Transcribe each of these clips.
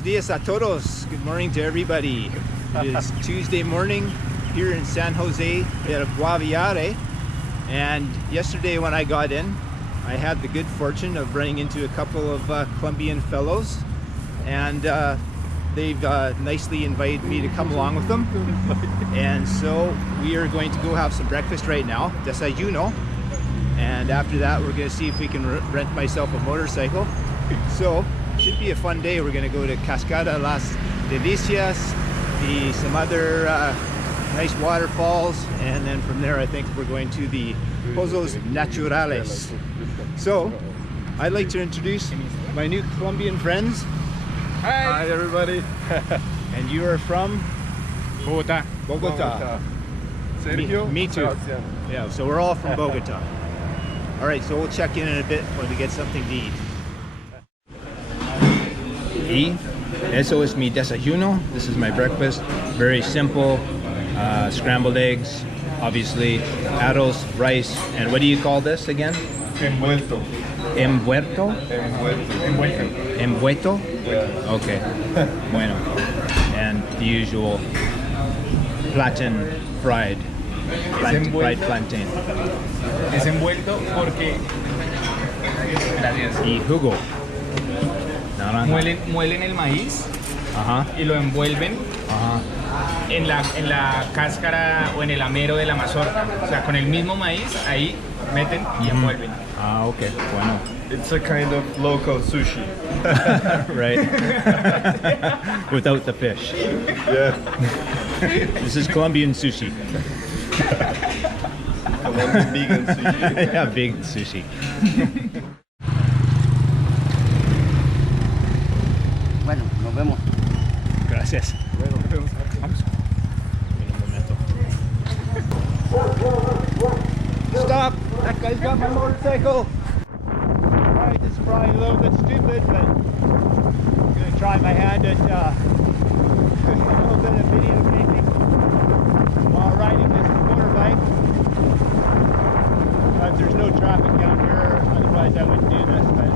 Buenos dias a todos. Good morning to everybody. It is Tuesday morning here in San Jose del Guaviare. And yesterday when I got in, I had the good fortune of running into a couple of Colombian fellows. And they've nicely invited me to come along with them. And so we are going to go have some breakfast right now, desayuno. And after that, we're going to see if we can rent myself a motorcycle. So, should be a fun day. We're going to go to Cascada Las Delicias, some other nice waterfalls, and then from there I think we're going to the Pozos Naturales. So, I'd like to introduce my new Colombian friends. Hi! Hi everybody! And you are from? Bogota. Bogota. Sergio? Me too. Yeah, so we're all from Bogota. Alright, so we'll check in a bit when we get something to eat. Y eso es mi desayuno. This is my breakfast. Very simple. Scrambled eggs, obviously, arroz, rice, and what do you call this again? Envuelto. Envuelto? Envuelto. Envuelto? Yeah. Okay. Bueno. And the usual plantain fried. Fried plantain. Es envuelto porque... Gracias. Y jugo. Muelen el maíz Ajá. y lo envuelven en la cáscara o en el amero de la mazorca. O sea, con el mismo maíz ahí meten y envuelven. Ah, okay. Bueno. It's a kind of local sushi. Right. Without the fish. Yeah. This is Colombian sushi. Colombian vegan sushi. Yeah, big sushi. Bueno, nos vemos. Gracias. Luego nos vemos. Stop! That guy's got my motorcycle! Alright, this is probably a little bit stupid, but I'm going to try my hand at a little bit of videotaping while riding this motorbike. There's no traffic down here, otherwise I wouldn't do this, but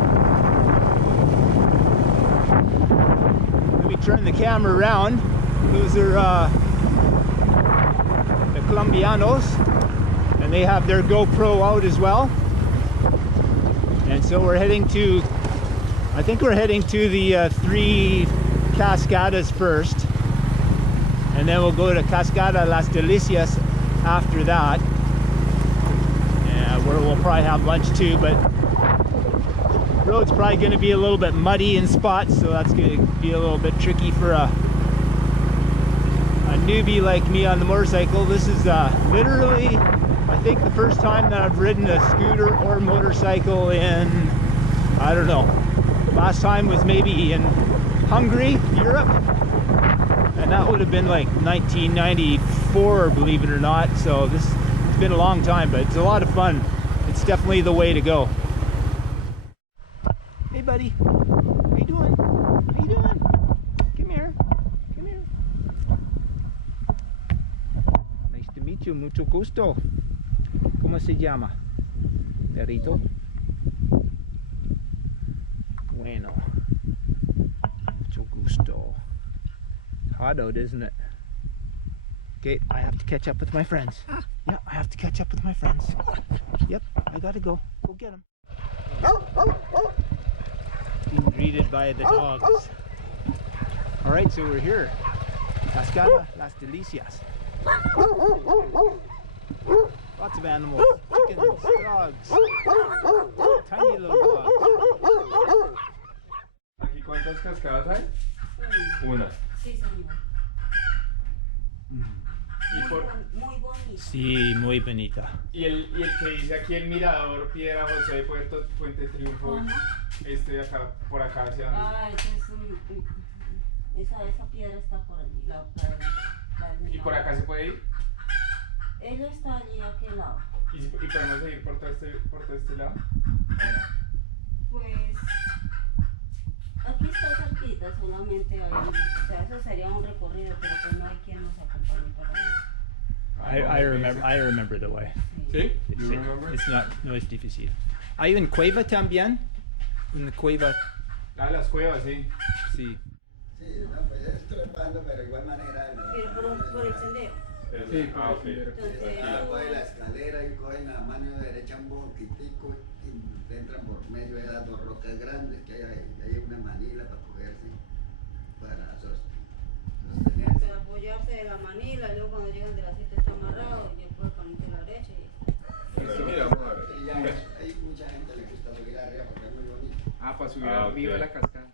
let me turn the camera around. Those are the Colombianos. And they have their GoPro out as well. And so we're heading to, I think we're heading to the 3 Cascadas first. And then we'll go to Cascada Las Delicias after that. And where we'll probably have lunch too, but the road's probably going to be a little bit muddy in spots, so that's going to be a little bit tricky for a newbie like me on the motorcycle. This is literally, I think, the first time that I've ridden a scooter or motorcycle in, I don't know, last time was maybe in Hungary, Europe, and that would have been like 1994, believe it or not. So it's been a long time, but it's a lot of fun. It's definitely the way to go. Hey buddy, how you doing? How you doing? Come here, come here. Nice to meet you, mucho gusto. ¿Cómo se llama? Perrito. Bueno. Mucho gusto. Hot out, isn't it? Okay, I have to catch up with my friends. Yeah, I have to catch up with my friends. Yep, I gotta go. Go get them. Being greeted by the dogs. Alright, so we're here. Cascada Las Delicias. Lots of animals, chickens, dogs, tiny little dogs. ¿Aquí cuántas cascadas hay? Una. Sí, señor. Muy bonito. Sí, muy bonita. Y el que dice aquí el mirador, Piedra José, Puente Triunfo, este de acá, por acá hacia donde. Ah, esa piedra está por allí. ¿Y por acá se puede ir? Ella está allí a aquel lado. ¿Y podemos seguir por todo este lado? Pues aquí está cerquita, solamente hay, o sea, eso sería un recorrido, pero pues no hay quien nos acompañe para eso. I remember the way. ¿Sí? You remember? It's not, no es difícil. ¿Hay un cueva también? Una cueva. Ah, las cuevas, sí. Sí. Sí, no, pues es trepando, pero de igual manera. Pero por el sendero. Sí, ok. Entonces, Coge la escalera y cogen la mano derecha un poquitico y entran por medio de las dos rocas grandes que hay ahí. Hay una manila para cogerse, para sostenerse. para apoyarse de la manila, luego cuando llegan de la cita está amarrado y después con la derecha. Bueno, mira, vamos a ver. Y ya, hay mucha gente le gusta subir arriba porque es muy bonito. Ah, para subir Ah, arriba ok. la cascada.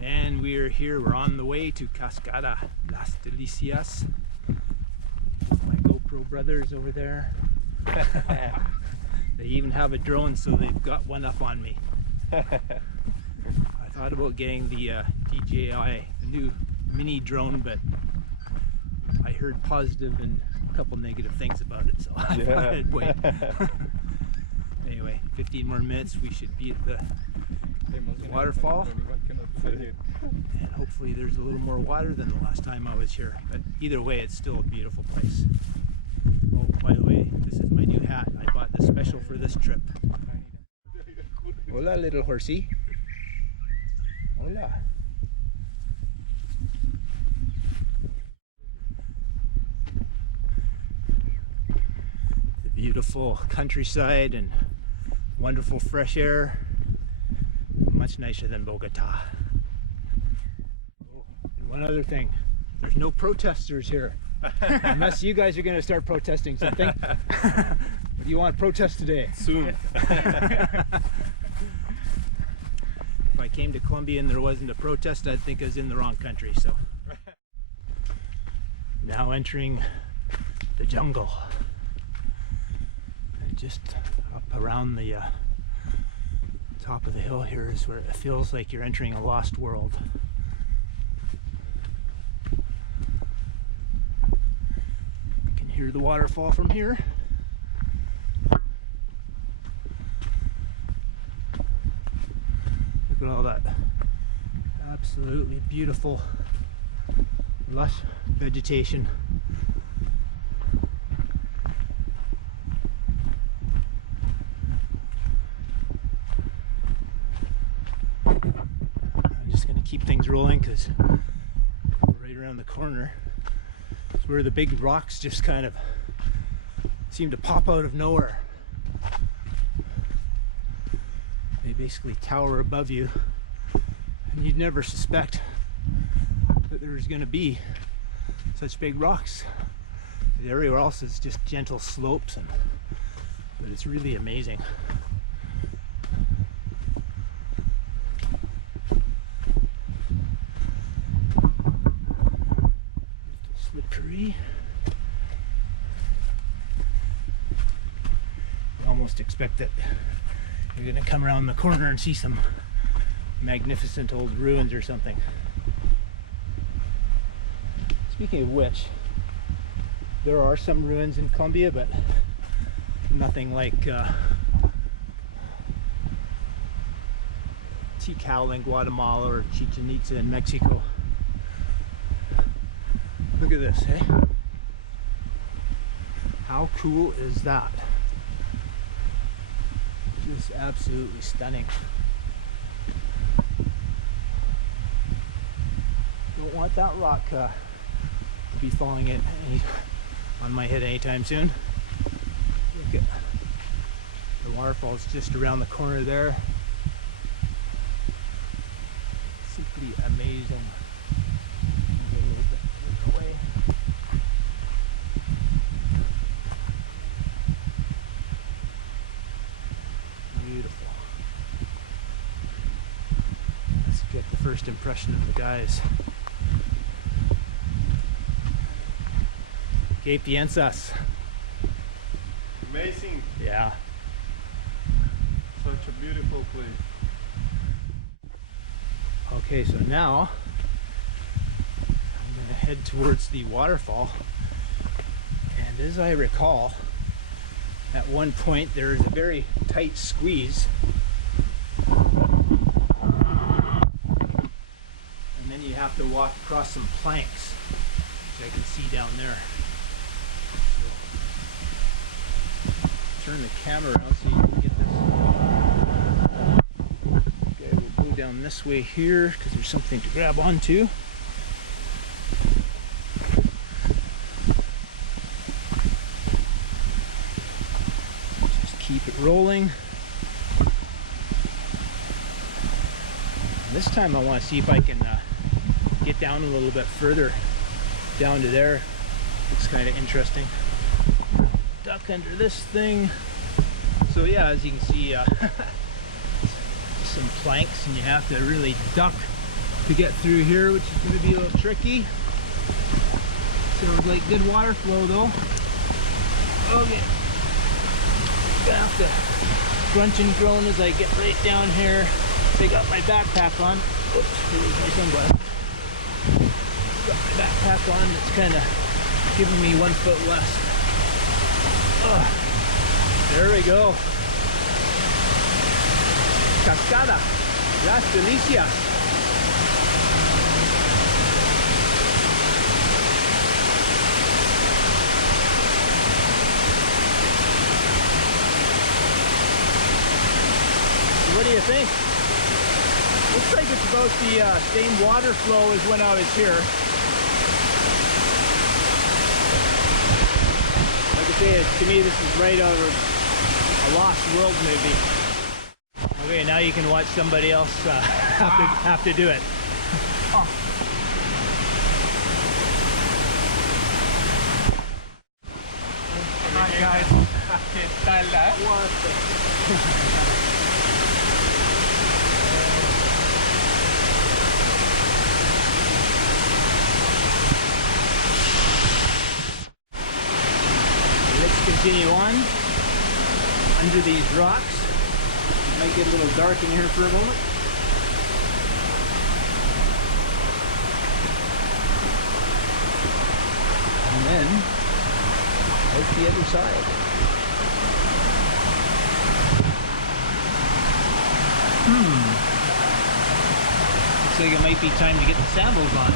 And we're here, we're on the way to Cascada Las Delicias. With my GoPro brothers over there. They even have a drone, so they've got one up on me. I thought about getting the DJI, the new mini drone, but I heard positive and a couple negative things about it, so I thought I'd wait. Anyway, 15 more minutes, we should be at the waterfall. And hopefully there's a little more water than the last time I was here. But either way, it's still a beautiful place. Oh, by the way, this is my new hat. I bought this special for this trip. Hola, little horsey. Hola. The beautiful countryside and wonderful fresh air. Much nicer than Bogota. Oh, and one other thing, there's no protesters here. Unless you guys are going to start protesting something. What do you want to protest today? Soon. If I came to Colombia and there wasn't a protest, I'd think I was in the wrong country. So now entering the jungle. And just up around the top of the hill here is where it feels like you're entering a lost world. You can hear the waterfall from here. Look at all that absolutely beautiful lush vegetation. Keep things rolling because right around the corner is where the big rocks just kind of seem to pop out of nowhere. They basically tower above you and you'd never suspect that there's going to be such big rocks. Everywhere else is just gentle slopes, but it's really amazing. Slippery. You almost expect that you're going to come around the corner and see some magnificent old ruins or something. Speaking of which, there are some ruins in Colombia, but nothing like Tikal in Guatemala or Chichen Itza in Mexico. Look at this, hey? How cool is that? Just absolutely stunning. Don't want that rock to be falling on my head anytime soon. Look at the waterfall's just around the corner there. Simply amazing. A little bit away. Beautiful. Let's get the first impression of the guys. ¿Qué piensas? Amazing. Yeah. Such a beautiful place. Okay, so now I'm going to head towards the waterfall, and as I recall, at one point there is a very tight squeeze, and then you have to walk across some planks, which I can see down there. So, turn the camera around so you can get this. Okay, we'll go down this way here because there's something to grab onto. keep it rolling. This time I want to see if I can get down a little bit further, down to there. Looks kind of interesting. Duck under this thing. So yeah, as you can see, some planks, and you have to really duck to get through here, which is going to be a little tricky. Sounds like good water flow though. Okay. Gonna have to crunch and groan as I get right down here. I got my backpack on. Oops, here's my sunglasses. Got my backpack on. It's kind of giving me 1 foot less. There we go. Cascada Las Delicias. What do you think? Looks like it's about the same water flow as when I was here. Like I say, to me this is right out of a Lost World movie. Okay, now you can watch somebody else have to do it. Hi guys, ¿qué tal? Let's continue on under these rocks. It might get a little dark in here for a moment. And then out the other side. Looks like it might be time to get the sandals on.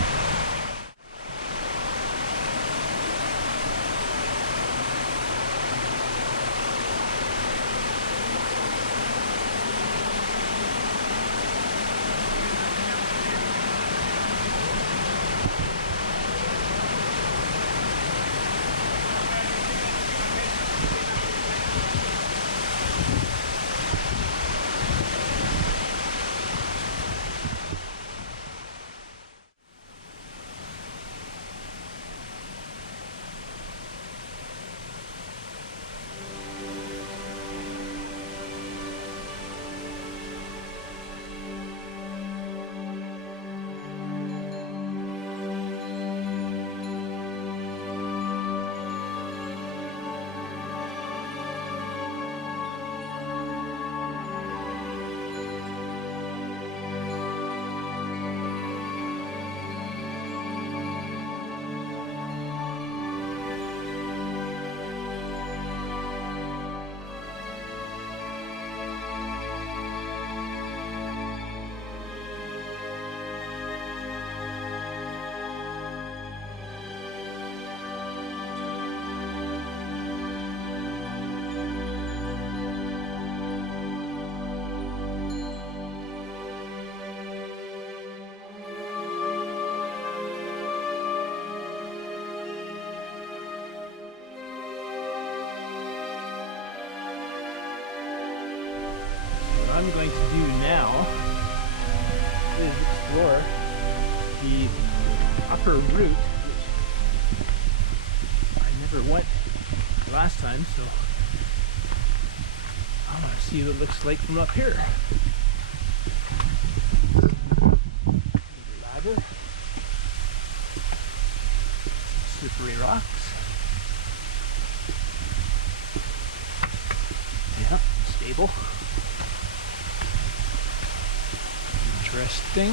I'm going to do now is explore the upper route, which I never went last time, so I want to see what it looks like from up here. Ladder, slippery rocks. Yeah, stable. Interesting.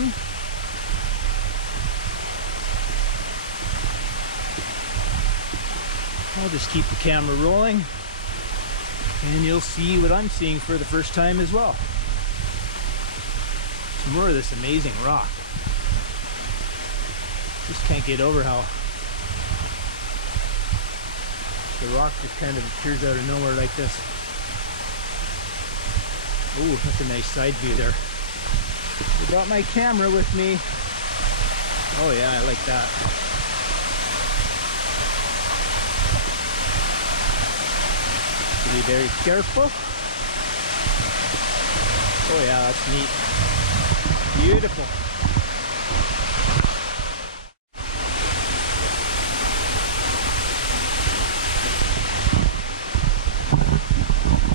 I'll just keep the camera rolling and you'll see what I'm seeing for the first time as well. Some more of this amazing rock. Just can't get over how the rock just kind of appears out of nowhere like this. Ooh, that's a nice side view there. I got my camera with me. Oh yeah, I like that. to be very careful. Oh yeah, that's neat. Beautiful.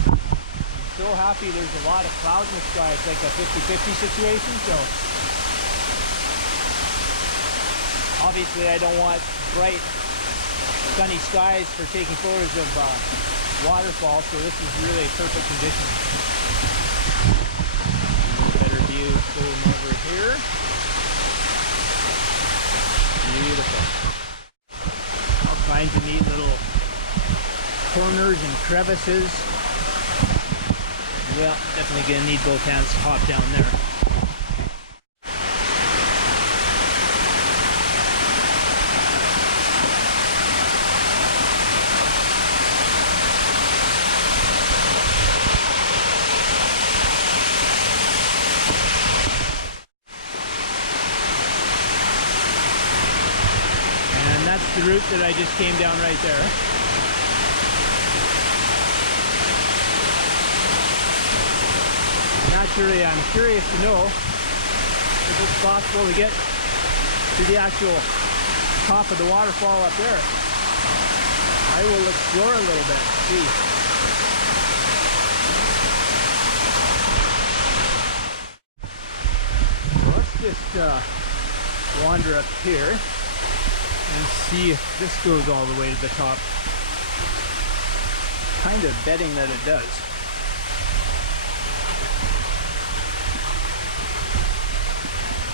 I'm so happy there's a lot of clouds in the sky. It's like a 50-50 situation, so obviously I don't want bright sunny skies for taking photos of waterfall, so this is really perfect condition. Better view going over here. Beautiful. All kinds of neat little corners and crevices. Yeah, definitely gonna need both hands to hop down there. And that's the route that I just came down right there. Naturally, I'm curious to know if it's possible to get to the actual top of the waterfall up there. I will explore a little bit, see. So let's just wander up here and see if this goes all the way to the top. Kind of betting that it does.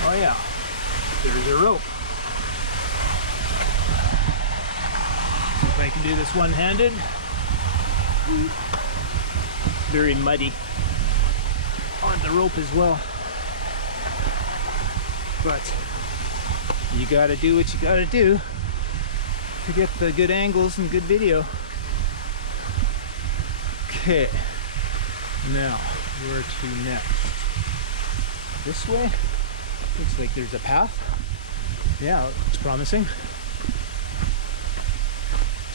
Oh yeah, there's a rope. See if I can do this one-handed. Very muddy on the rope as well. But you gotta do what you gotta do to get the good angles and good video. Okay, now where to next? This way? Looks like there's a path. Yeah, it's promising.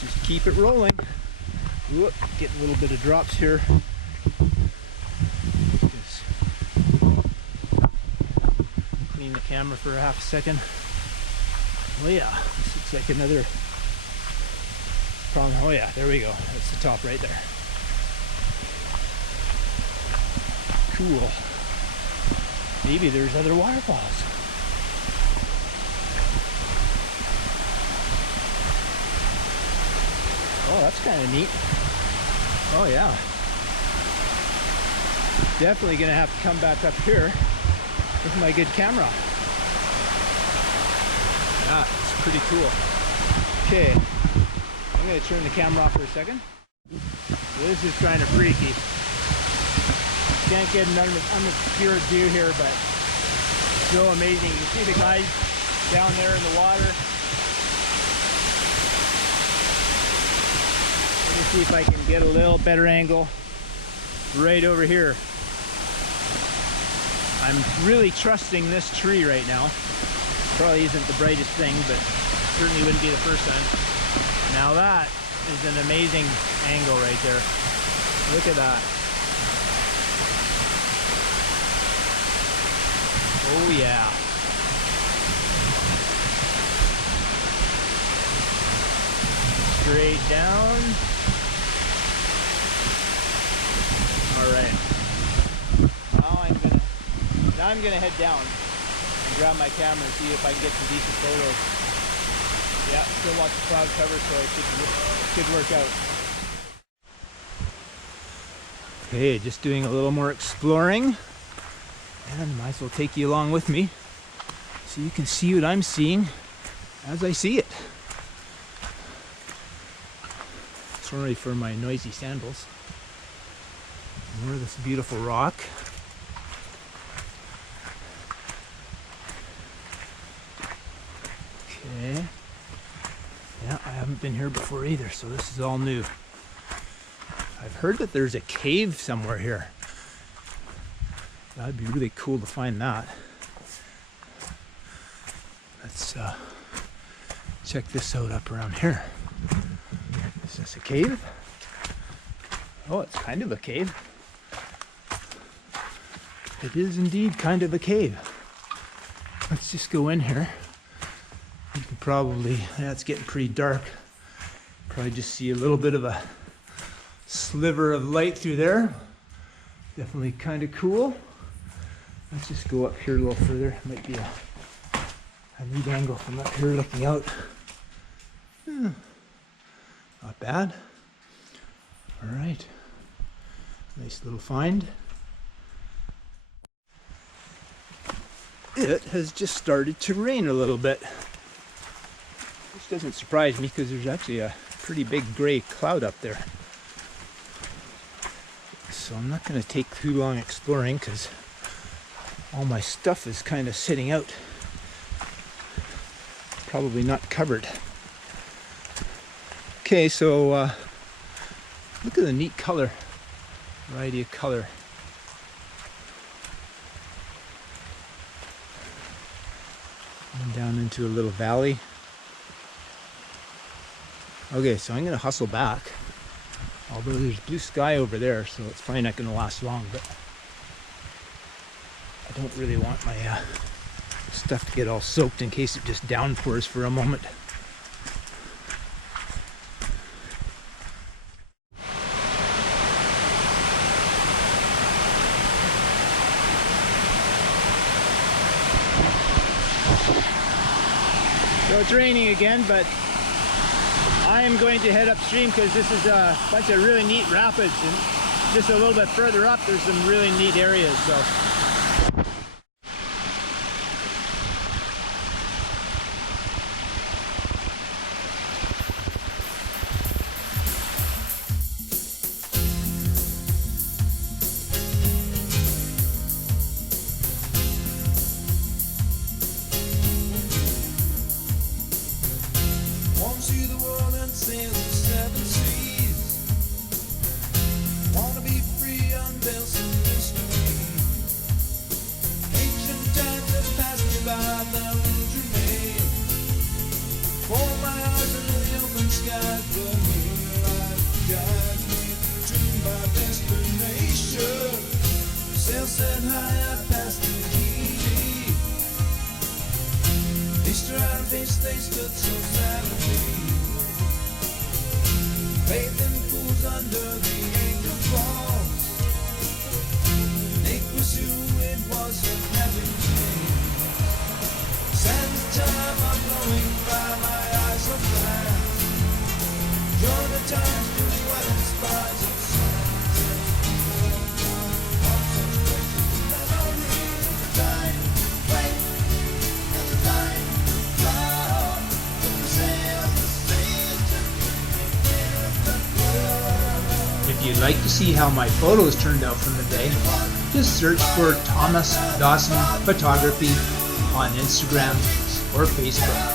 Just keep it rolling. Whoop, get a little bit of drops here. Just clean the camera for a half a second. Oh yeah, this looks like another problem. Oh yeah, there we go. That's the top right there. Cool. Maybe there's other waterfalls. Oh, that's kind of neat. Oh yeah. Definitely gonna have to come back up here with my good camera. That's pretty cool. Okay, I'm gonna turn the camera off for a second. This is kind of freaky. Can't get an unobscured view here, but so amazing. You see the guys down there in the water. Let me see if I can get a little better angle right over here. I'm really trusting this tree right now. Probably isn't the brightest thing, but certainly wouldn't be the first time. Now that is an amazing angle right there. Look at that. Oh yeah. Straight down. All right. Now I'm gonna head down and grab my camera and see if I can get some decent photos. Yeah, still lots of cloud cover, so it should work out. Okay, just doing a little more exploring. And might as well take you along with me so you can see what I'm seeing as I see it. Sorry for my noisy sandals. More of this beautiful rock. Okay. Yeah, I haven't been here before either, so this is all new. I've heard that there's a cave somewhere here. That'd be really cool to find that. Let's check this out up around here. Is this a cave? Oh, it's kind of a cave. It is indeed kind of a cave. Let's just go in here. You can probably, yeah, it's getting pretty dark. Probably just see a little bit of a sliver of light through there. Definitely kind of cool. Let's just go up here a little further. Might be a neat angle from up here looking out. Not bad. All right. Nice little find. It has just started to rain a little bit. Which doesn't surprise me because there's actually a pretty big gray cloud up there. So I'm not going to take too long exploring because all my stuff is kind of sitting out. Probably not covered. Okay, so look at the neat color, variety of color. And down into a little valley. Okay, so I'm gonna hustle back. Although there's blue sky over there, so it's probably not gonna last long, but I don't really want my stuff to get all soaked in case it just downpours for a moment. So it's raining again, but I am going to head upstream because this is a bunch of really neat rapids, and just a little bit further up there's some really neat areas. So if you'd like to see how my photos turned out from the day, just search for Thomas Dawson Photography on Instagram or Facebook.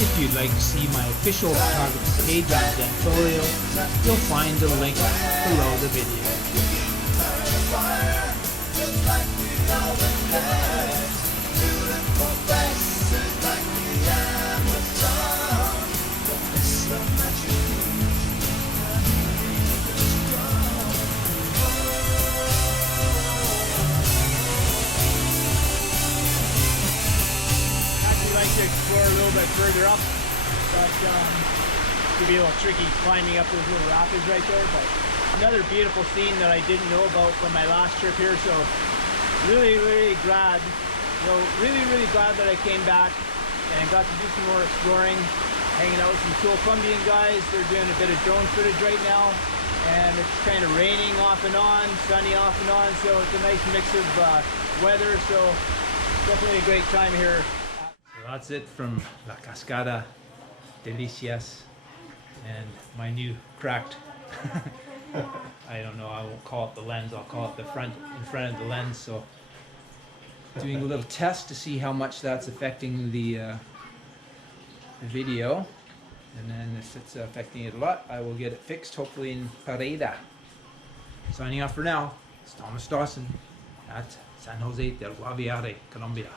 If you'd like to see my official photography page on Zenfolio, you'll find a link below the video. To explore a little bit further up, but it could be a little tricky climbing up those little rapids right there. But another beautiful scene that I didn't know about from my last trip here, so really glad, really glad that I came back and got to do some more exploring, hanging out with some cool Colombian guys. They're doing a bit of drone footage right now, and it's kind of raining off and on, sunny off and on, so it's a nice mix of weather. So definitely a great time here. That's it from La Cascada Delicias and my new cracked, I don't know, I won't call it the lens, I'll call it the front, in front of the lens. So doing a little test to see how much that's affecting the video, and then if it's affecting it a lot, I will get it fixed, hopefully in Pareda. Signing off for now, it's Thomas Dawson at San Jose del Guaviare, Colombia.